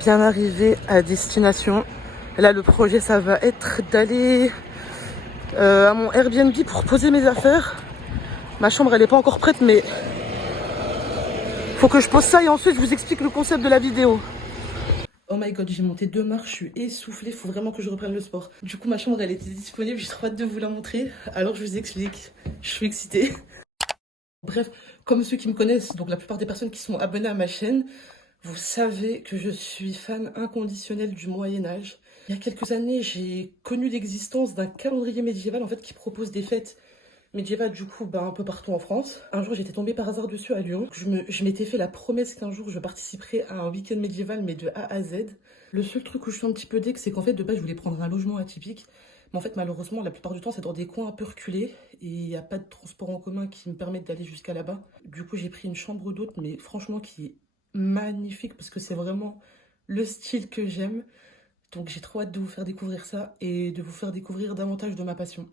bien arrivée à destination. Là, le projet, ça va être d'aller à mon Airbnb pour poser mes affaires. Ma chambre, elle n'est pas encore prête, mais faut que je pose ça et ensuite, je vous explique le concept de la vidéo. Oh my god, j'ai monté 2 marches, je suis essoufflée, faut vraiment que je reprenne le sport. Du coup, ma chambre, elle était disponible, j'ai trop hâte de vous la montrer. Alors, je vous explique, je suis excitée. Bref, comme ceux qui me connaissent, donc la plupart des personnes qui sont abonnées à ma chaîne, vous savez que je suis fan inconditionnelle du Moyen-Âge. Il y a quelques années, j'ai connu l'existence d'un calendrier médiéval en fait qui propose des fêtes médiévales du coup un peu partout en France. Un jour, j'étais tombée par hasard dessus à Lyon. Je m'étais fait la promesse qu'un jour je participerais à un week-end médiéval mais de A à Z. Le seul truc où je suis un petit peu deg, c'est qu'en fait de base je voulais prendre un logement atypique. Mais en fait malheureusement la plupart du temps c'est dans des coins un peu reculés et il n'y a pas de transport en commun qui me permette d'aller jusqu'à là-bas. Du coup j'ai pris une chambre d'hôte mais franchement qui est magnifique parce que c'est vraiment le style que j'aime. Donc j'ai trop hâte de vous faire découvrir ça et de vous faire découvrir davantage de ma passion.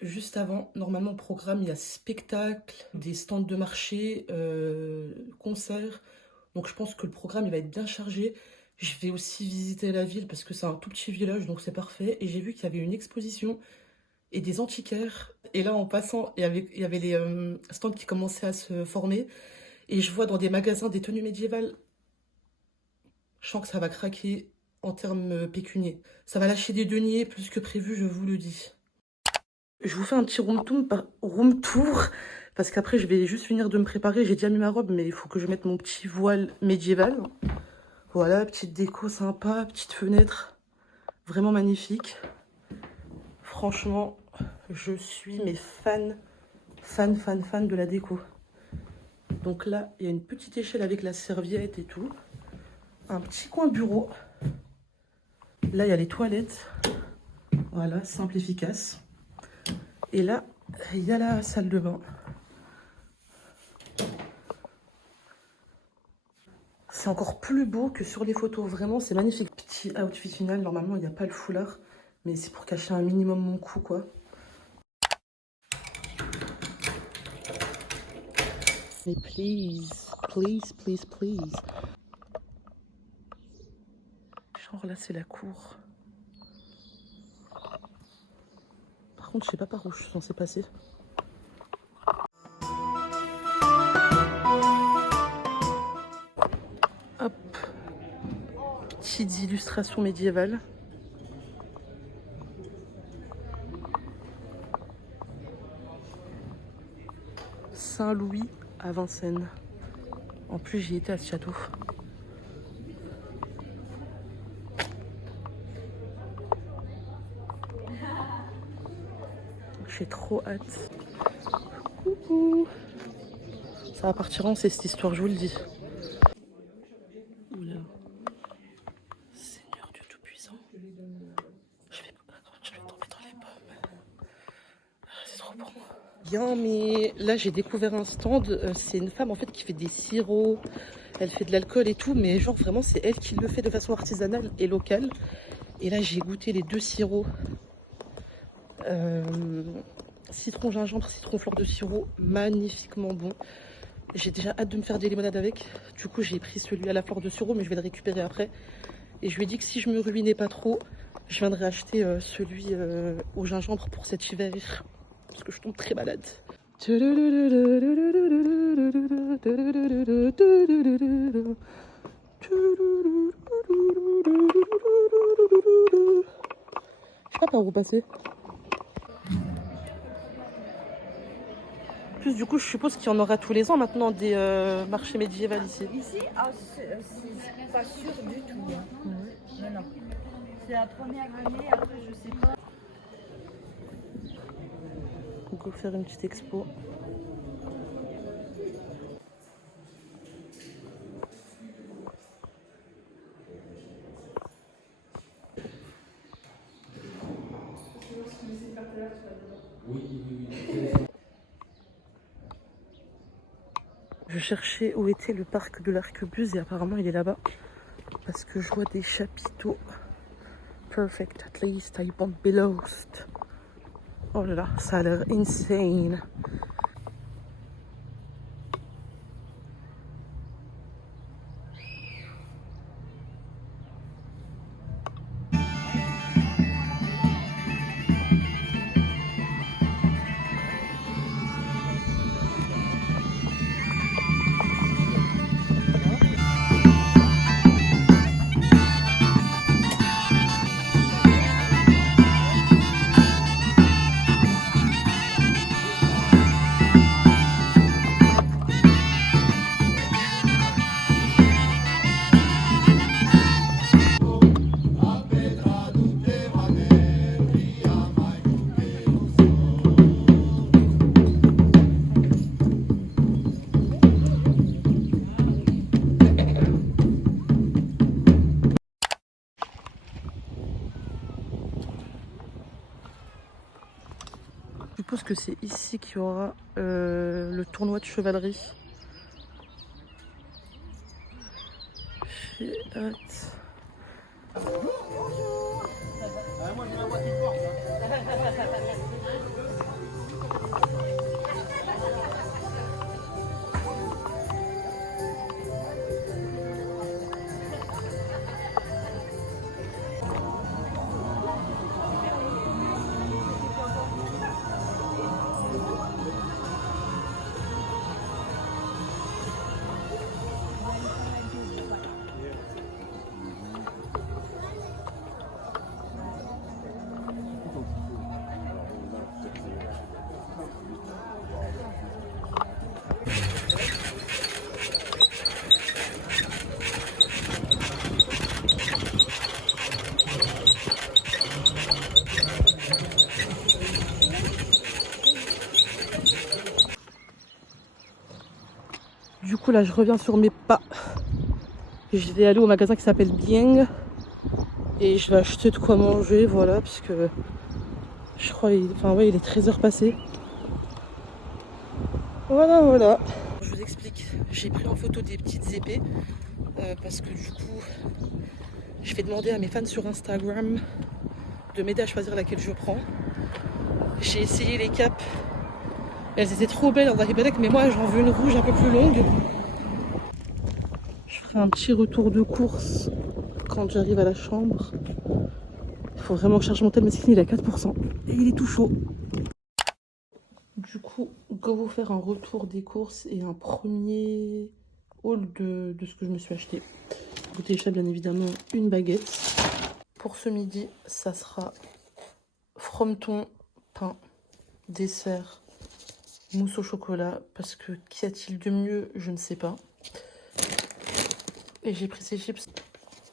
Juste avant, normalement au programme, il y a spectacle, des stands de marché, concerts. Donc je pense que le programme il va être bien chargé. Je vais aussi visiter la ville parce que c'est un tout petit village, donc c'est parfait. Et j'ai vu qu'il y avait une exposition et des antiquaires. Et là, en passant, il y avait les stands qui commençaient à se former. Et je vois dans des magasins des tenues médiévales. Je sens que ça va craquer en termes pécuniers. Ça va lâcher des deniers plus que prévu, je vous le dis. Je vous fais un petit room tour parce qu'après je vais juste finir de me préparer. J'ai déjà mis ma robe mais il faut que je mette mon petit voile médiéval. Voilà, petite déco sympa, petite fenêtre, vraiment magnifique. Franchement, je suis mais fan de la déco. Donc là, il y a une petite échelle avec la serviette et tout. Un petit coin bureau. Là, il y a les toilettes. Voilà, simple, efficace. Et là, il y a la salle de bain. C'est encore plus beau que sur les photos. Vraiment, c'est magnifique. Petit outfit final. Normalement, il n'y a pas le foulard. Mais c'est pour cacher un minimum mon cou, quoi. Mais please. Genre là, c'est la cour. Par contre, je sais pas par où je suis censée passer. Hop. Petites illustrations médiévales. Saint-Louis à Vincennes. En plus, j'y étais à ce château. J'ai trop hâte. Coucou. Ça va partir en c'est cette histoire, je vous le dis. Oula. Seigneur Dieu Tout-Puissant. Je vais tomber dans les pommes. C'est trop bon. Bien, mais là j'ai découvert un stand. C'est une femme en fait qui fait des sirops. Elle fait de l'alcool et tout, mais genre vraiment c'est elle qui le fait de façon artisanale et locale. Et là j'ai goûté les 2 sirops. Citron gingembre, citron fleur de sirop, magnifiquement bon. J'ai déjà hâte de me faire des limonades avec. Du coup j'ai pris celui à la fleur de sirop, mais je vais le récupérer après. Et je lui ai dit que si je me ruinais pas trop, je viendrai acheter celui au gingembre pour cet hiver. Parce que je tombe très malade. Je sais pas par où passer. En plus, du coup, je suppose qu'il y en aura tous les ans maintenant des marchés médiévaux ici. Ici, c'est pas sûr du tout. Hein. Ouais. Non. C'est la première année, après je sais pas. On peut faire une petite expo. Je cherchais où était le parc de l'Arquebuse et apparemment il est là-bas. Parce que je vois des chapiteaux. Perfect, at least I won't be lost. Oh là là, ça a l'air insane. Je suppose que c'est ici qu'il y aura le tournoi de chevalerie. J'ai hâte. Moi j'ai ma voix qui porte. Du coup là je reviens sur mes pas. Je vais aller au magasin qui s'appelle Bien et je vais acheter de quoi manger, voilà, parce que je crois il est 13h passé. Voilà. Je vous explique, j'ai pris en photo des petites épées parce que du coup je vais demander à mes fans sur Instagram de m'aider à choisir laquelle je prends. J'ai essayé les capes, elles étaient trop belles en Dahibalek, mais moi j'en veux une rouge un peu plus longue. Je ferai un petit retour de course quand j'arrive à la chambre. Il faut vraiment que je charge mon tel, mais il est à 4% et il est tout chaud. Du coup, go vous faire un retour des courses et un premier haul de ce que je me suis acheté. Goûter chat, bien évidemment, une baguette. Pour ce midi, ça sera frometon, pain, dessert, mousse au chocolat, parce que qu'y a-t-il de mieux, je ne sais pas. Et j'ai pris ces chips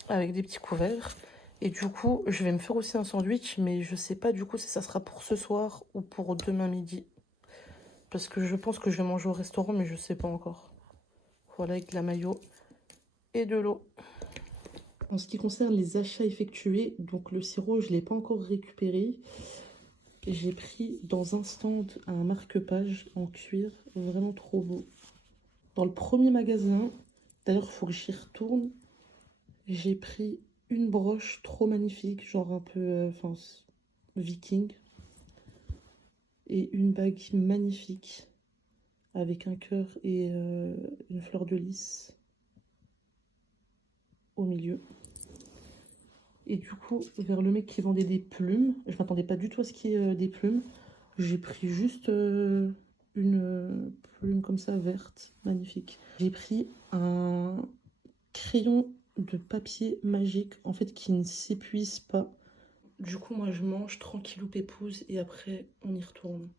avec des petits couverts. Et du coup, je vais me faire aussi un sandwich, mais je sais pas du coup si ça sera pour ce soir ou pour demain midi. Parce que je pense que je vais manger au restaurant, mais je sais pas encore. Voilà, avec de la mayo et de l'eau. En ce qui concerne les achats effectués, donc le sirop, je ne l'ai pas encore récupéré. J'ai pris dans un stand un marque-page en cuir, vraiment trop beau. Dans le premier magasin, d'ailleurs il faut que j'y retourne, j'ai pris une broche trop magnifique, genre un peu viking. Et une bague magnifique avec un cœur et une fleur de lys au milieu. Et du coup, vers le mec qui vendait des plumes, je m'attendais pas du tout à ce qu'il y ait des plumes. J'ai pris juste une plume comme ça, verte, magnifique. J'ai pris un crayon de papier magique, en fait, qui ne s'épuise pas. Du coup, moi, je mange tranquillou pépouze et après, on y retourne.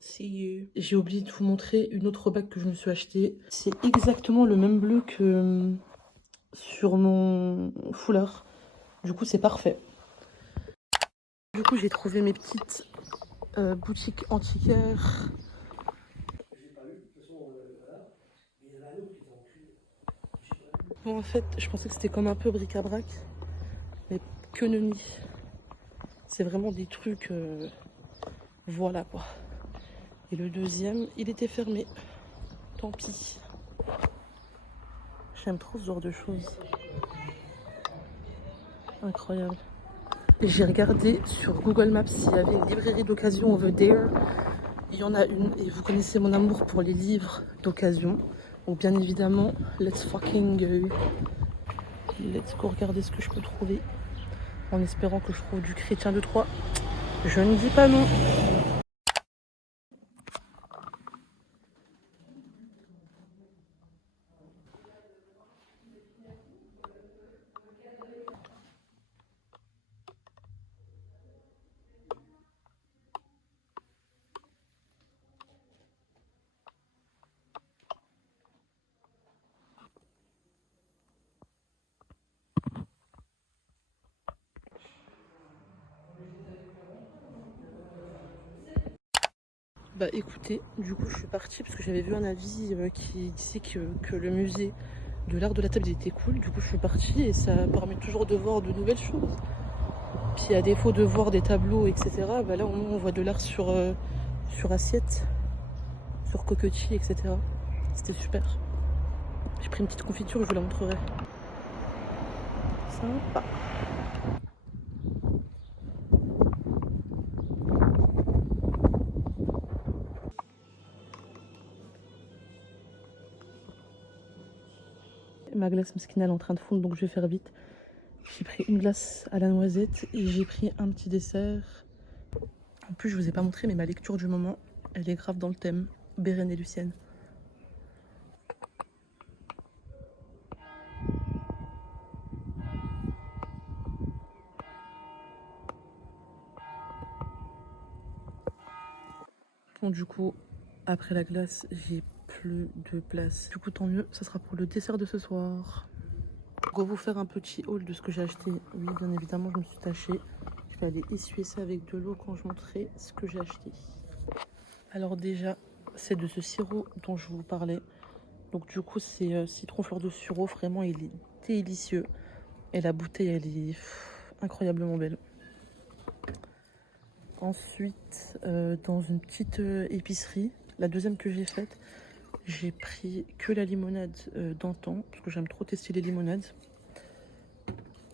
See you. J'ai oublié de vous montrer une autre bague que je me suis achetée. C'est exactement le même bleu que sur mon foulard. Du coup, c'est parfait. Du coup, j'ai trouvé mes petites boutiques antiquaires. Bon, en fait, je pensais que c'était comme un peu bric-à-brac, mais que nenni. C'est vraiment des trucs... voilà, quoi. Et le deuxième, il était fermé. Tant pis. J'aime trop ce genre de choses. Incroyable. J'ai regardé sur Google Maps s'il y avait une librairie d'occasion over there. Il y en a une et vous connaissez mon amour pour les livres d'occasion. Donc bien évidemment, let's go regarder ce que je peux trouver. En espérant que je trouve du Chrétien de Troyes. Je ne dis pas non. Bah écoutez, du coup je suis partie parce que j'avais vu un avis qui disait que le musée de l'art de la table était cool. Du coup je suis partie et ça permet toujours de voir de nouvelles choses. Puis à défaut de voir des tableaux, etc., bah là au moins on voit de l'art sur sur assiette, sur cocotier, etc. C'était super. J'ai pris une petite confiture, je vous la montrerai. Sympa. Ma glace mesquina est en train de fondre, donc je vais faire vite. J'ai pris une glace à la noisette et j'ai pris un petit dessert. En plus, je vous ai pas montré, mais ma lecture du moment, elle est grave dans le thème. Bérène et Lucienne. Bon, du coup, après la glace, j'ai plus de place. Du coup, tant mieux, ça sera pour le dessert de ce soir. Je vais vous faire un petit haul de ce que j'ai acheté. Oui, bien évidemment, je me suis tachée. Je vais aller essuyer ça avec de l'eau quand je montrerai ce que j'ai acheté. Alors déjà, c'est de ce sirop dont je vous parlais. Donc du coup, c'est citron fleur de sureau. Vraiment, il est délicieux. Et la bouteille, elle est incroyablement belle. Ensuite, dans une petite épicerie, la deuxième que j'ai faite, j'ai pris que la limonade d'antan, parce que j'aime trop tester les limonades.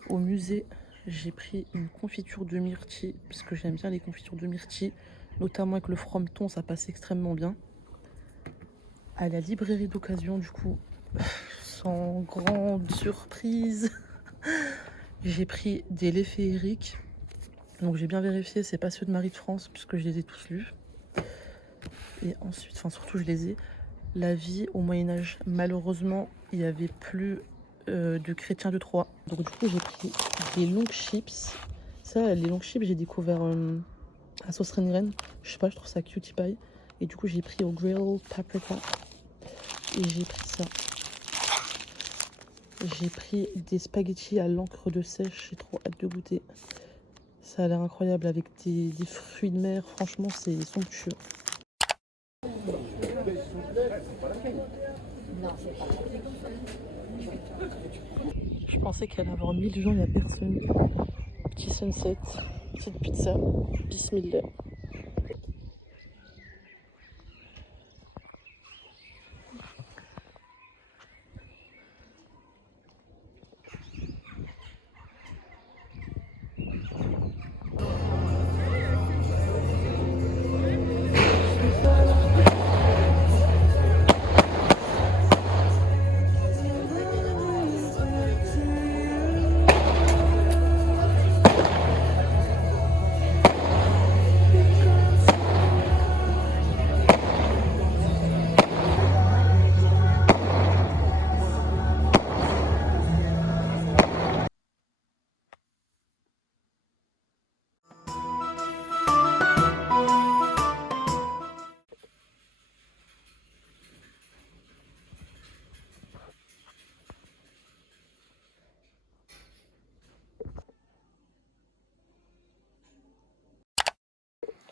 Au musée, j'ai pris une confiture de myrtille, parce que j'aime bien les confitures de myrtille, notamment avec le frometon, ça passe extrêmement bien. À la librairie d'occasion, du coup, sans grande surprise, j'ai pris des laits féeriques. Donc j'ai bien vérifié, c'est pas ceux de Marie de France, puisque je les ai tous lus. Et ensuite, enfin surtout je les ai. La vie au Moyen-Âge, malheureusement, il n'y avait plus de chrétiens de Troyes. Donc du coup, j'ai pris des long chips. Ça, les long chips, j'ai découvert à sauce Renren. Je sais pas, je trouve ça cutie pie. Et du coup, j'ai pris au grill paprika. Et j'ai pris ça. J'ai pris des spaghettis à l'encre de sèche. J'ai trop hâte de goûter. Ça a l'air incroyable avec des fruits de mer. Franchement, c'est somptueux. Je pensais qu'il allait y avoir 1000 gens, il n'y a personne. Petit sunset, petite pizza, bismillah.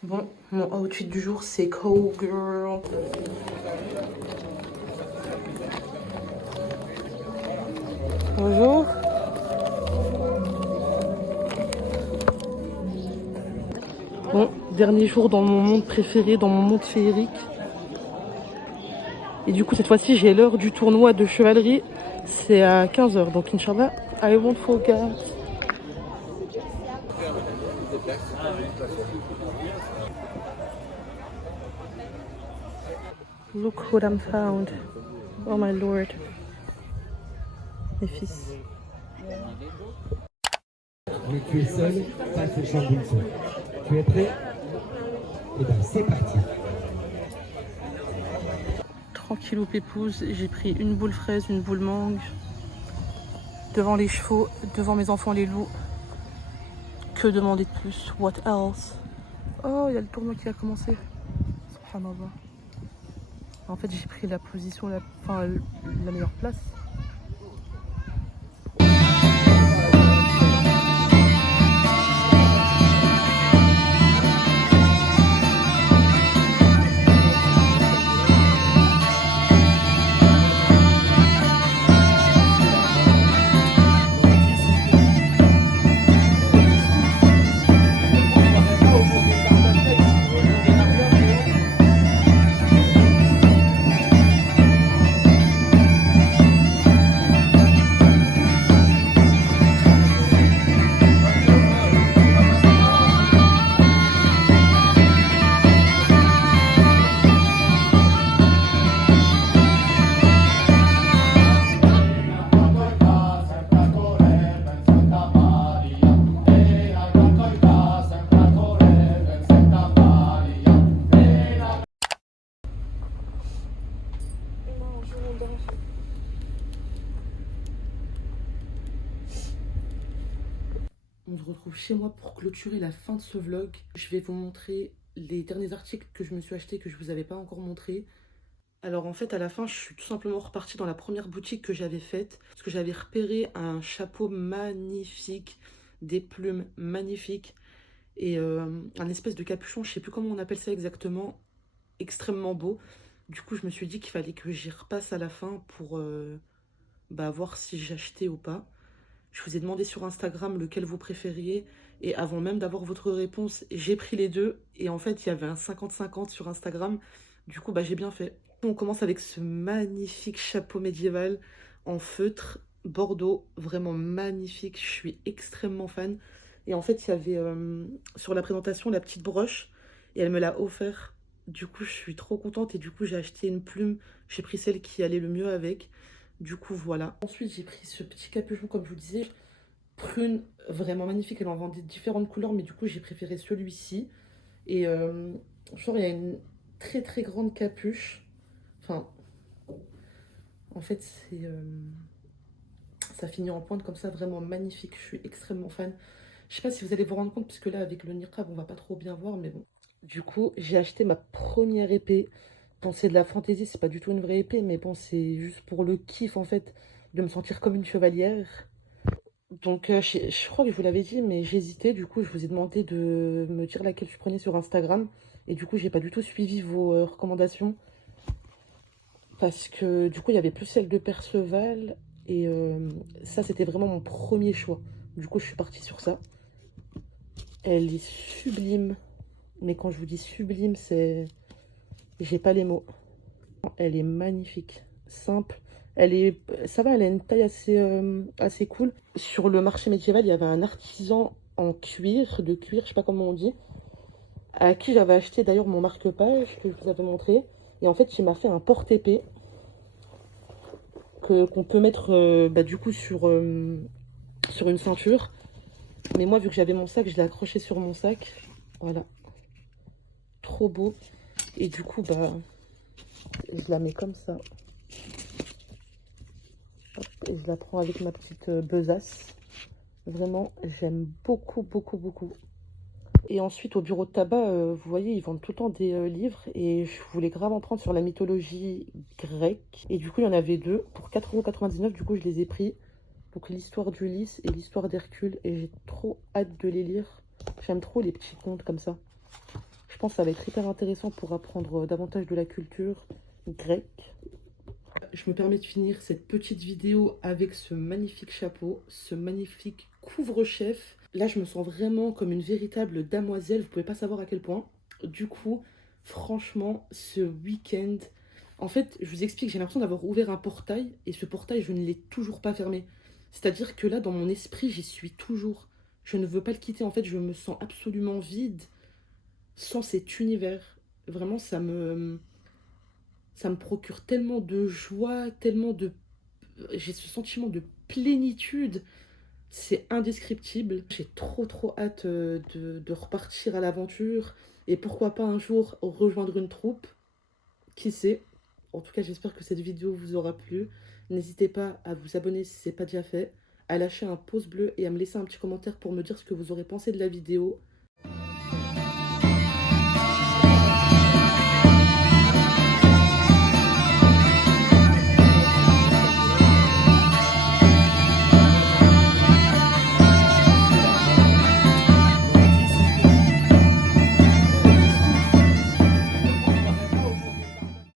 Bon, mon outfit du jour, c'est Cowgirl. Bonjour. Bon, dernier jour dans mon monde préféré, dans mon monde féerique. Et du coup, cette fois-ci, j'ai l'heure du tournoi de chevalerie. C'est à 15 h, donc Inch'Allah, I won't forget. Look what I'm found. Oh my lord. Mes fils. Mais tu es seul face au champ d'Ulson. Tu es prêt? Et bien c'est parti. Tranquillou pépouze, j'ai pris une boule fraise, une boule mangue. Devant les chevaux, devant mes enfants les loups. Que demander de plus? What else? Oh, il y a le tournoi qui a commencé. Subhanallah. En fait, j'ai pris la position, la meilleure place. vous retrouve chez moi pour clôturer la fin de ce vlog. Je vais vous montrer les derniers articles que je me suis achetés que je vous avais pas encore montré. Alors en fait à la fin je suis tout simplement repartie dans la première boutique que j'avais faite parce que j'avais repéré un chapeau magnifique, des plumes magnifiques et un espèce de capuchon, je sais plus comment on appelle ça exactement, extrêmement beau. Du coup je me suis dit qu'il fallait que j'y repasse à la fin pour voir si j'achetais ou pas. Je vous ai demandé sur Instagram lequel vous préfériez et avant même d'avoir votre réponse, j'ai pris les deux et en fait il y avait un 50-50 sur Instagram. Du coup j'ai bien fait. On commence avec ce magnifique chapeau médiéval en feutre bordeaux, vraiment magnifique, je suis extrêmement fan. Et en fait il y avait sur la présentation la petite broche et elle me l'a offert. Du coup je suis trop contente et du coup j'ai acheté une plume, j'ai pris celle qui allait le mieux avec. Du coup voilà. Ensuite j'ai pris ce petit capuchon comme je vous disais, prune, vraiment magnifique, elle en vendait différentes couleurs mais du coup j'ai préféré celui-ci. Et genre il y a une très très grande capuche. Enfin, en fait, ça finit en pointe comme ça, vraiment magnifique. Je suis extrêmement fan. Je sais pas si vous allez vous rendre compte, puisque là, avec le niqab, on va pas trop bien voir, mais bon. Du coup, j'ai acheté ma première épée. Bon, c'est de la fantaisie, c'est pas du tout une vraie épée, mais bon, c'est juste pour le kiff, en fait, de me sentir comme une chevalière. Donc, je crois que je vous l'avais dit, mais j'hésitais. Du coup, je vous ai demandé de me dire laquelle je prenais sur Instagram. Et du coup, j'ai pas du tout suivi vos recommandations. Parce que du coup, il y avait plus celle de Perceval. Et ça, c'était vraiment mon premier choix. Du coup, je suis partie sur ça. Elle est sublime. Mais quand je vous dis sublime, c'est... J'ai pas les mots. Elle est magnifique. Simple. Elle est... Ça va, elle a une taille assez cool. Sur le marché médiéval, il y avait un artisan en cuir, de cuir, je sais pas comment on dit, à qui j'avais acheté d'ailleurs mon marque-page que je vous avais montré. Et en fait, il m'a fait un porte-épée qu'on peut mettre du coup sur une ceinture. Mais moi, vu que j'avais mon sac, je l'ai accroché sur mon sac. Voilà. Trop beau. Et du coup, je la mets comme ça. Hop, et je la prends avec ma petite besace. Vraiment, j'aime beaucoup, beaucoup, beaucoup. Et ensuite, au bureau de tabac, vous voyez, ils vendent tout le temps des livres. Et je voulais grave en prendre sur la mythologie grecque. Et du coup, il y en avait deux pour 4,99 €. Du coup, je les ai pris. Donc, l'histoire d'Ulysse et l'histoire d'Hercule. Et j'ai trop hâte de les lire. J'aime trop les petits contes comme ça. Je pense que ça va être hyper intéressant pour apprendre davantage de la culture grecque. Je me permets de finir cette petite vidéo avec ce magnifique chapeau, ce magnifique couvre-chef. Là, je me sens vraiment comme une véritable damoiselle, vous pouvez pas savoir à quel point. Du coup, franchement, ce week-end... En fait, je vous explique, j'ai l'impression d'avoir ouvert un portail et ce portail, je ne l'ai toujours pas fermé. C'est-à-dire que là, dans mon esprit, j'y suis toujours. Je ne veux pas le quitter, en fait, je me sens absolument vide sans cet univers. Vraiment, ça me procure tellement de joie, tellement de... J'ai ce sentiment de plénitude. C'est indescriptible. J'ai trop hâte de repartir à l'aventure. Et pourquoi pas un jour rejoindre une troupe. Qui sait. En tout cas, j'espère que cette vidéo vous aura plu. N'hésitez pas à vous abonner si ce n'est pas déjà fait. À lâcher un pouce bleu et à me laisser un petit commentaire pour me dire ce que vous aurez pensé de la vidéo.